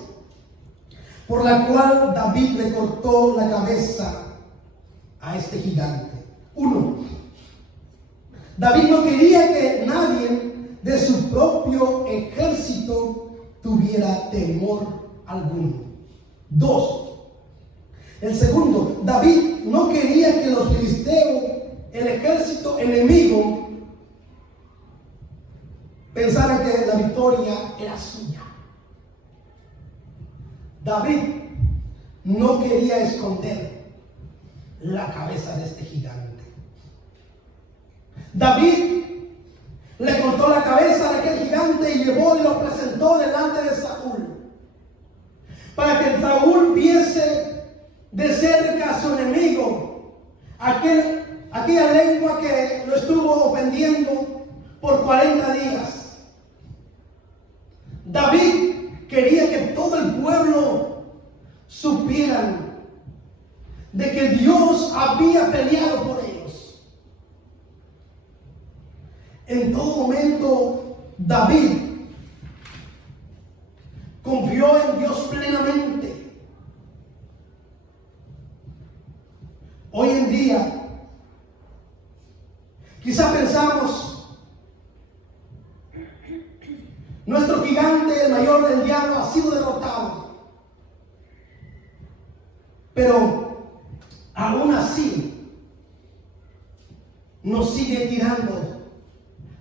por la cual David le cortó la cabeza a este gigante. Uno, David no quería que nadie de su propio ejército tuviera temor alguno. 2. El segundo, David no quería que los filisteos, el ejército enemigo, pensaran que la victoria era suya. David no quería esconder la cabeza de este gigante. David le cortó la cabeza de aquel gigante y llevó y lo presentó delante de Saúl, para que Saúl viese de cerca a su enemigo, aquella lengua que lo estuvo ofendiendo por 40 días. David quería que todo el pueblo supieran de que Dios había peleado por ellos. En todo momento, David confió en Dios plenamente. Hoy en día, quizá pensamos, nuestro gigante, el mayor del diablo, ha sido derrotado. Pero aún así nos sigue tirando.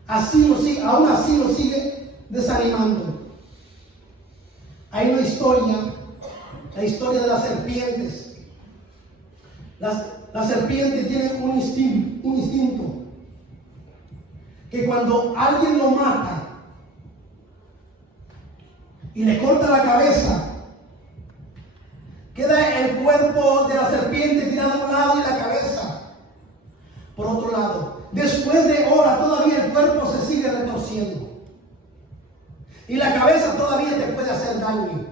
Aún así nos sigue desanimando. Hay una historia, la historia de las serpientes. La serpiente tiene un instinto que cuando alguien lo mata y le corta la cabeza, queda el cuerpo de la serpiente tirado a un lado y la cabeza por otro lado. Después de horas todavía el cuerpo se sigue retorciendo y la cabeza todavía te puede hacer daño.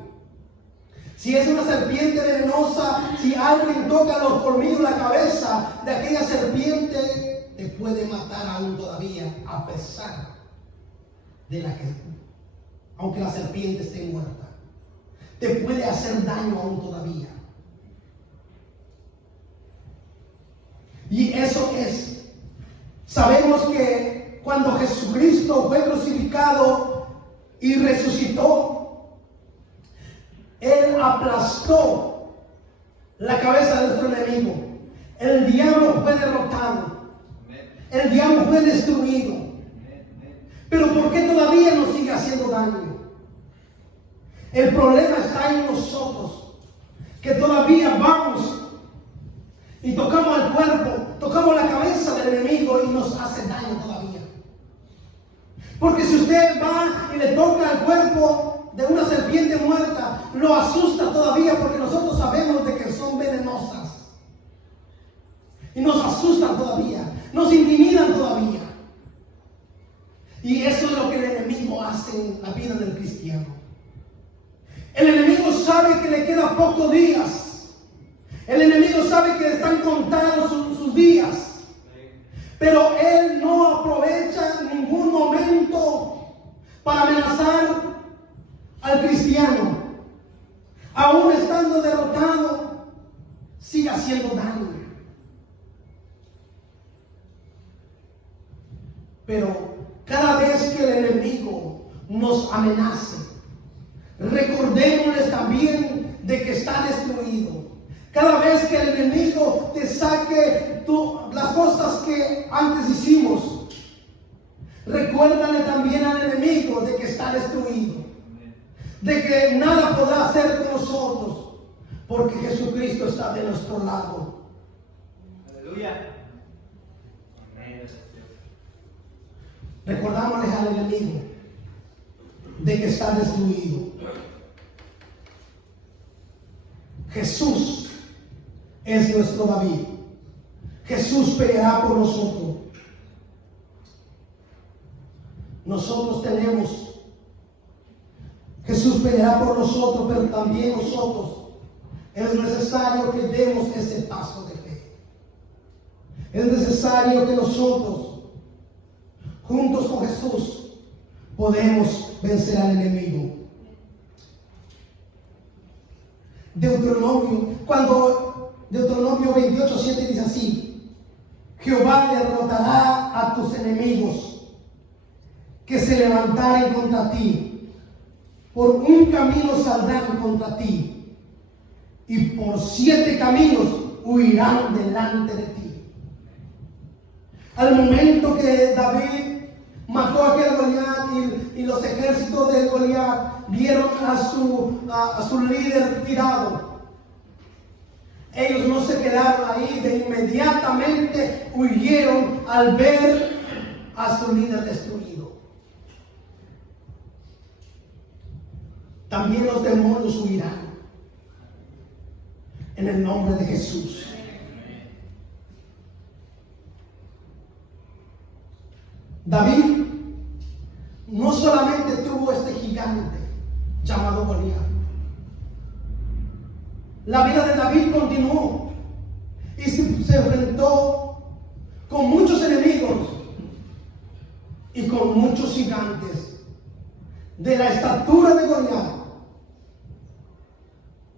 Si es una serpiente venenosa, si alguien toca los colmillos, la cabeza de aquella serpiente te puede matar aún todavía, a pesar de aunque la serpiente esté muerta, te puede hacer daño aún todavía. Y eso es, sabemos que cuando Jesucristo fue crucificado y resucitó, Él aplastó la cabeza de nuestro enemigo. El diablo fue derrotado. El diablo fue destruido. Pero ¿por qué todavía nos sigue haciendo daño? El problema está en nosotros, que todavía vamos y tocamos el cuerpo, tocamos la cabeza del enemigo y nos hace daño todavía. Porque si usted va y le toca el cuerpo de una serpiente muerta, lo asusta todavía, porque nosotros sabemos de que son venenosas. Y nos asustan todavía, nos intimidan todavía. Y eso es lo que el enemigo hace en la vida del cristiano. El enemigo sabe que le quedan pocos días. El enemigo sabe que le están contados sus días. Pero él no aprovecha ningún momento para amenazar al cristiano. Aún estando derrotado, sigue haciendo daño. Pero cada vez que el enemigo nos amenace, recordémosles también de que está destruido. Cada vez que el enemigo te saque las cosas que antes hicimos, recuérdale también al enemigo de que está destruido, de que nada podrá hacer con nosotros, porque Jesucristo está de nuestro lado. Aleluya. Recordámosle al enemigo de que está destruido. Jesús es nuestro David. Jesús peleará por nosotros. Nosotros tenemos, Jesús peleará por nosotros, pero también nosotros es necesario que demos ese paso de fe. Es necesario que nosotros, juntos con Jesús, podemos vencer al enemigo. Deuteronomio 28:7 dice así: Jehová derrotará a tus enemigos que se levantaren contra ti. por un camino saldrán contra ti, y por 7 caminos huirán delante de ti. Al momento que David mató a aquel Goliat y los ejércitos de Goliat vieron a su líder tirado, ellos no se quedaron ahí, de inmediatamente huyeron al ver a su líder destruido. También los demonios huirán en el nombre de Jesús. David no solamente tuvo este gigante llamado Goliat. La vida de David continuó y se enfrentó con muchos enemigos y con muchos gigantes de la estatura de Goliat.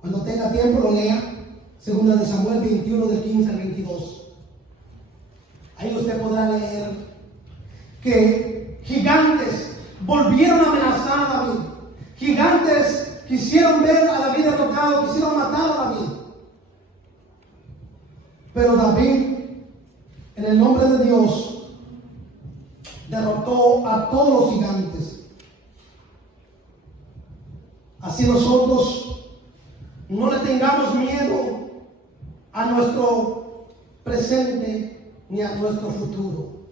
Cuando tenga tiempo lo lea, 2 de Samuel 21 del 15 al 22. Ahí usted podrá leer que gigantes volvieron a amenazar a David. Gigantes quisieron ver a David derrotado, quisieron matar a David. Pero David, en el nombre de Dios, derrotó a todos los gigantes. Así nosotros no le tengamos miedo a nuestro presente ni a nuestro futuro,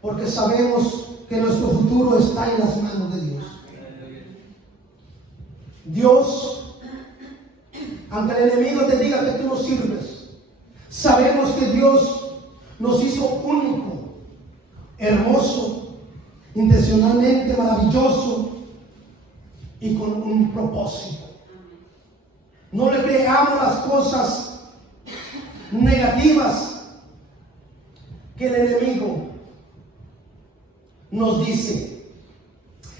porque sabemos que nuestro futuro está en las manos de Dios. Dios, aunque el enemigo te diga que tú no sirves, sabemos que Dios nos hizo único, hermoso, intencionalmente maravilloso y con un propósito. No le creamos las cosas negativas que el enemigo nos dice.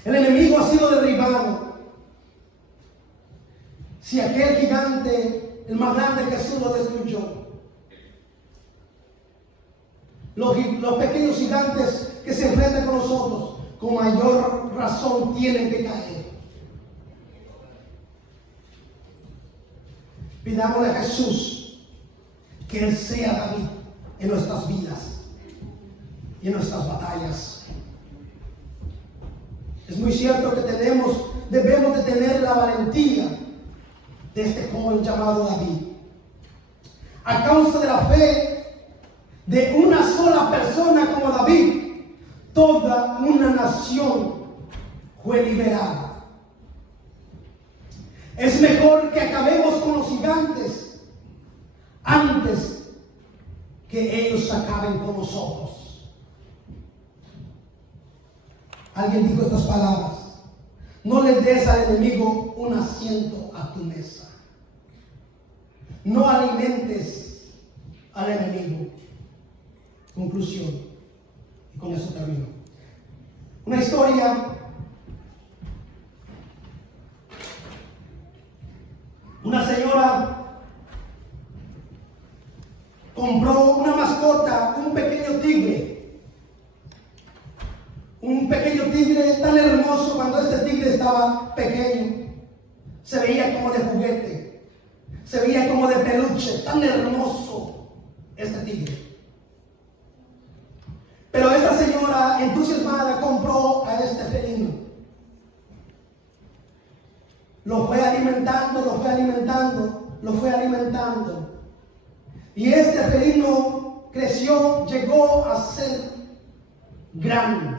El enemigo ha sido derribado. Si aquel gigante, el más grande que Jesús lo destruyó, los pequeños gigantes que se enfrentan con nosotros, con mayor razón tienen que caer. Pidámosle a Jesús que Él sea David en nuestras vidas y en nuestras batallas. Es muy cierto que debemos de tener la valentía de este joven llamado David. A causa de la fe de una sola persona como David, toda una nación fue liberada. Es mejor que acabemos con los gigantes antes que ellos acaben con nosotros. Alguien dijo estas palabras: no le des al enemigo un asiento a tu mesa. No alimentes al enemigo. Conclusión. Y con eso termino. Una historia. Una señora compró una mascota, un pequeño tigre. Un pequeño tigre tan hermoso. Cuando este tigre estaba pequeño, se veía como de juguete, se veía como de peluche, tan hermoso este tigre. Pero esta señora entusiasmada compró a este felino. Lo fue alimentando, lo fue alimentando, lo fue alimentando. Y este felino creció, llegó a ser grande.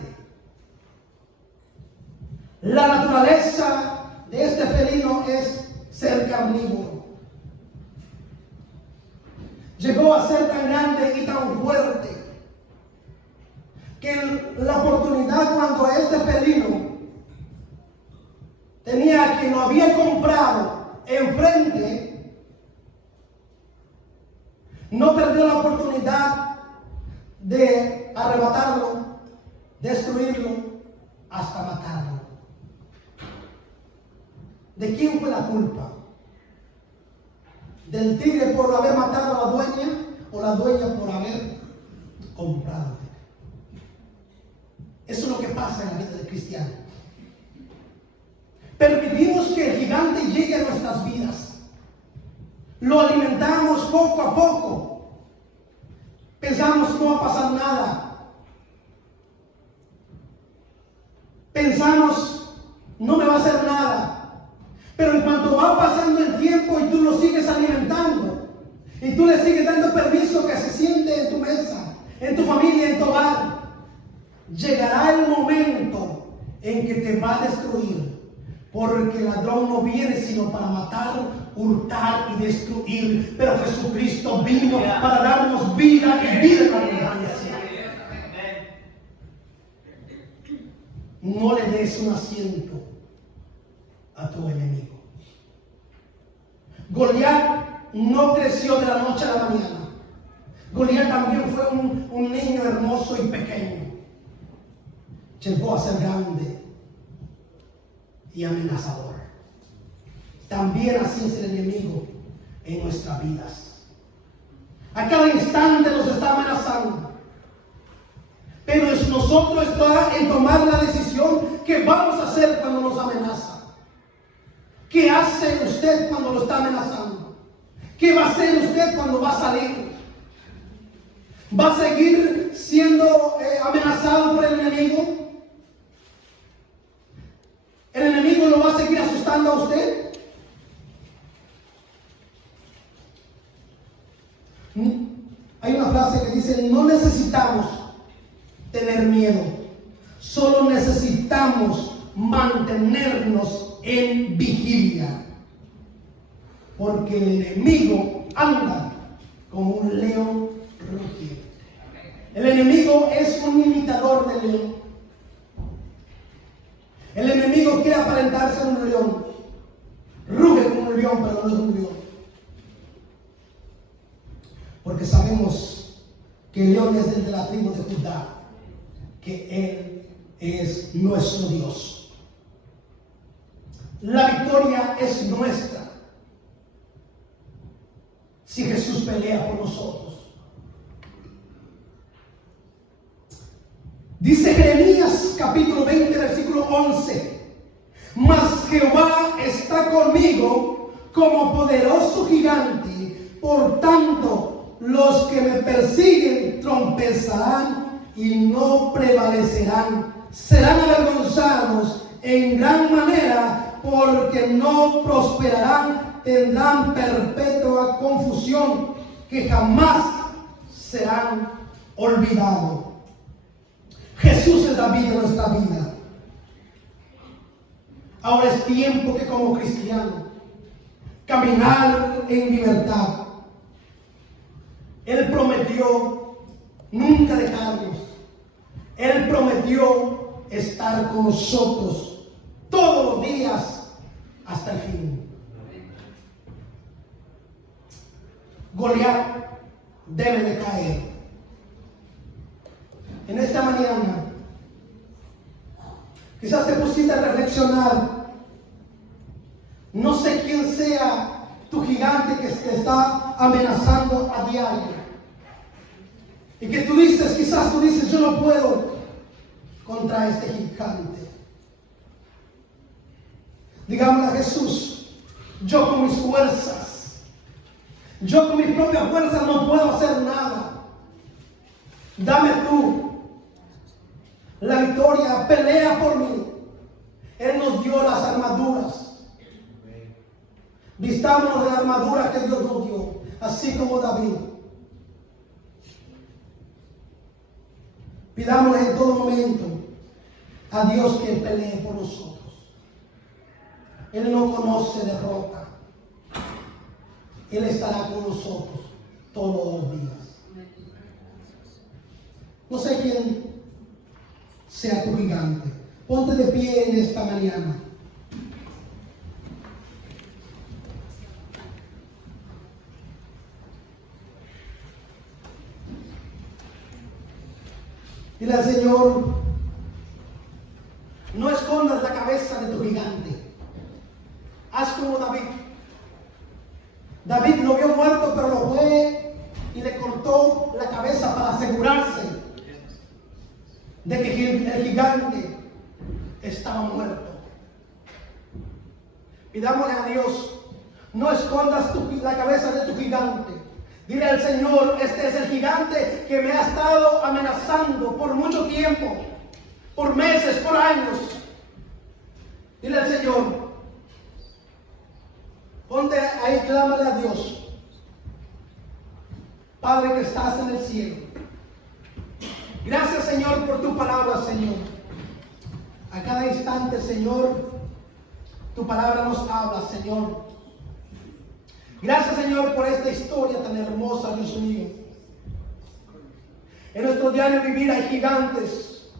La naturaleza de este felino es ser carnívoro. Llegó a ser tan grande y tan fuerte que la oportunidad, cuando este felino tenía quien lo había comprado enfrente, no perdió la oportunidad de arrebatarlo, destruirlo, hasta matarlo. ¿De quién fue la culpa? ¿Del tigre por haber matado a la dueña, o la dueña por haber comprado? Eso es lo que pasa en la vida del cristiano. Permitimos que el gigante llegue a nuestras vidas. Lo alimentamos poco a poco. Pensamos no va a pasar nada. Pensamos no me va a hacer nada. Pero en cuanto va pasando el tiempo y tú lo sigues alimentando, y tú le sigues dando permiso que se siente en tu mesa, en tu familia, en tu hogar, llegará el momento en que te va a destruir. Porque el ladrón no viene sino para matar, hurtar y destruir. Pero Jesucristo vino para darnos vida y vida en abundancia. No le des un asiento a tu enemigo. Goliat no creció de la noche a la mañana. Goliat también fue un niño hermoso y pequeño. Llegó a ser grande y amenazador. También así es el enemigo en nuestras vidas. A cada instante nos está amenazando. Pero es nosotros está en tomar la decisión que vamos a hacer cuando nos amenaza. ¿Qué hace usted cuando lo está amenazando? ¿Qué va a hacer usted cuando va a salir? ¿Va a seguir siendo amenazado por el enemigo? ¿El enemigo lo va a seguir asustando a usted? Hay una frase que dice: no necesitamos tener miedo, solo necesitamos mantenernos en vigilia, porque el enemigo anda como un león rugiente. El enemigo es un imitador del león. El enemigo quiere aparentarse un león, ruge como un león, pero no es un león, porque sabemos que el león es el de la tribu de Judá, que Él es nuestro Dios. La victoria es nuestra si Jesús pelea por nosotros. Dice Jeremías capítulo 20 versículo 11: mas Jehová está conmigo como poderoso gigante, por tanto los que me persiguen tropezarán y no prevalecerán, serán avergonzados en gran manera, porque no prosperarán, tendrán perpetua confusión, que jamás serán olvidados. Jesús es la vida de nuestra vida. Ahora es tiempo que como cristiano caminar en libertad. Él prometió nunca dejarnos. Él prometió estar con nosotros todos los días hasta el fin. Goliat debe de caer. En esta mañana quizás te pusiste a reflexionar. No sé quién sea tu gigante que te está amenazando a diario. Y que quizás tú dices, yo no puedo contra este gigante. Digámosle a Jesús: yo con mis fuerzas, yo con mis propias fuerzas no puedo hacer nada. Dame tú la victoria, pelea por mí. Él nos dio las armaduras. Vistámonos de la armadura que Dios nos dio, así como David. Pidámosle en todo momento a Dios que pelee por nosotros. Él no conoce derrota. Él estará con nosotros todos los días. No sé quién sea tu gigante. Ponte de pie en esta mañana. Dile al Señor: no escondas la cabeza de tu gigante. Haz como David. David lo vio muerto, pero lo fue y le cortó la cabeza para asegurarse de que el gigante estaba muerto. Pidámosle a Dios, no escondas la cabeza de tu gigante. Dile al Señor, este es el gigante que me ha estado amenazando por mucho tiempo, por meses, por años. Dile al Señor, ponte ahí, clámale a Dios. Padre que estás en el cielo, gracias Señor por tu palabra, Señor. A cada instante, Señor, tu palabra nos habla, Señor. Gracias, Señor, por esta historia tan hermosa, Dios mío. En nuestro diario vivir hay gigantes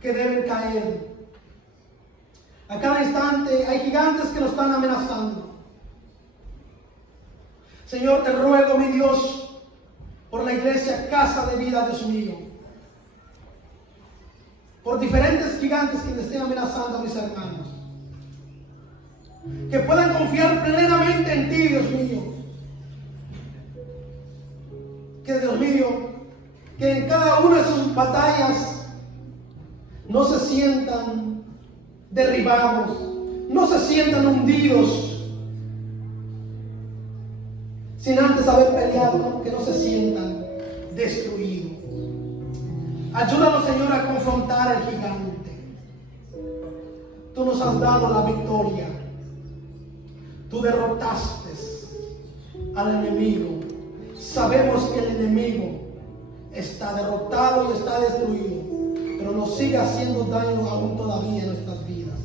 que deben caer. A cada instante hay gigantes que nos están amenazando. Señor, te ruego, mi Dios, por la iglesia Casa de Vida, Dios mío. Por diferentes gigantes que le estén amenazando a mis hermanos. Que puedan confiar plenamente en ti, Dios mío. Que Dios mío, que en cada una de sus batallas no se sientan derribados, no se sientan hundidos, sin antes haber peleado, ¿no? Que no se sientan destruidos. Ayúdanos, Señor, a confrontar al gigante. Tú nos has dado la victoria. Tú derrotaste al enemigo. Sabemos que el enemigo está derrotado y está destruido, pero nos sigue haciendo daño aún todavía en nuestras vidas.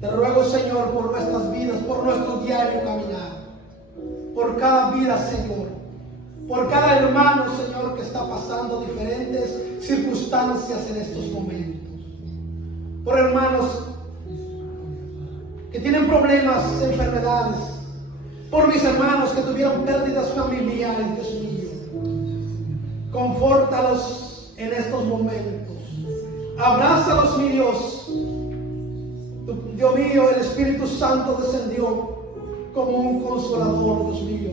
Te ruego, Señor, por nuestras vidas, por nuestro diario caminar, por cada vida, Señor, por cada hermano, Señor, que está pasando diferentes circunstancias en estos momentos, por hermanos que tienen problemas, enfermedades, por mis hermanos que tuvieron pérdidas familiares, Dios mío. Confórtalos en estos momentos. Abrázalos, mi Dios. Dios mío, el Espíritu Santo descendió como un consolador, Dios mío.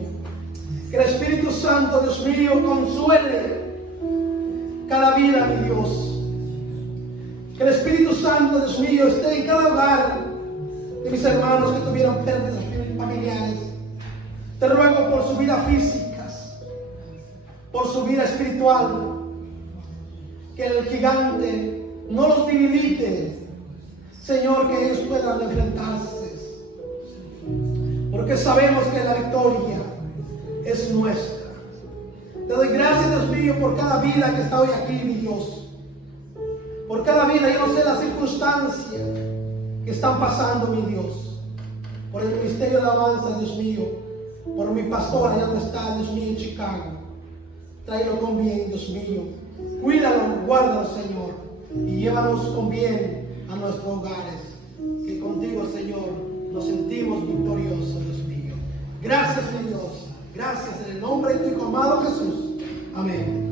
Que el Espíritu Santo, Dios mío, consuele cada vida, mi Dios. Que el Espíritu Santo, Dios mío, esté en cada hogar de mis hermanos que tuvieron pérdidas familiares. Te ruego por su vida física, por su vida espiritual, que el gigante no los debilite, Señor, que ellos puedan enfrentarse, porque sabemos que la victoria es nuestra. Te doy gracias, Dios mío, por cada vida que está hoy aquí, mi Dios. Por cada vida, yo no sé la circunstancia que están pasando, mi Dios. Por el ministerio de alabanza, Dios mío. Por mi pastor allá donde está, Dios mío, en Chicago. Tráelo con bien, Dios mío. Cuídalo, guárdalo, Señor. Y llévanos con bien a nuestros hogares. Que contigo, Señor, nos sentimos victoriosos, Dios mío. Gracias, mi Dios. Gracias en el nombre de tu Hijo amado Jesús. Amén.